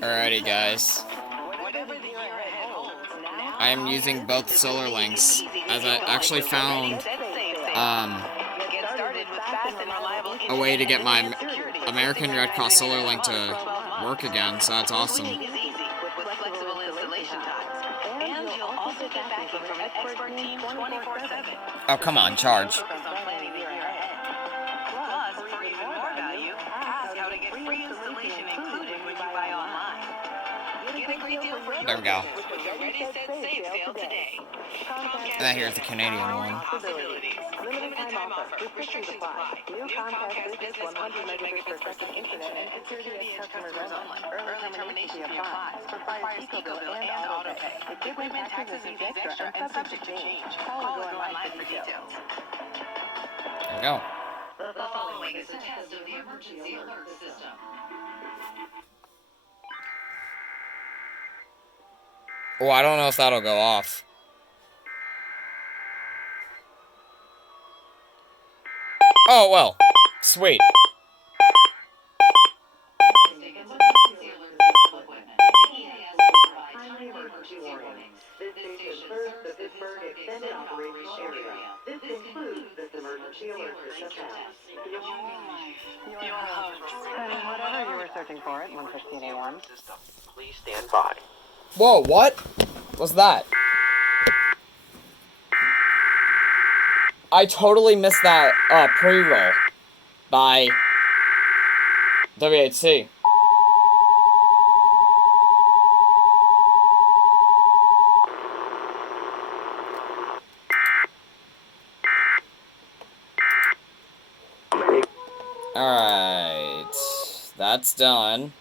Alrighty, guys. I am using both solar links, as I actually found a way to get my American Red Cross Solar Link to work again, so that's awesome. Oh, come on, charge. There we go. And then here's the Canadian one. Limited time offer. Restrictions apply. New Comcast Business 100 megabits per second internet and security edge customers only. Early termination applies. Requires Eco Bill and auto pay. Equipment taxes and fees extra and subject to change. Call or go online for details. There we go. The following is a test of the emergency alert system. Oh, I don't know if that'll go off. Oh, well. Sweet. Whatever you were searching for at 115A1. Please stand by. Whoa, what was that? I totally missed that pre-roll by WHC. Alright, that's done.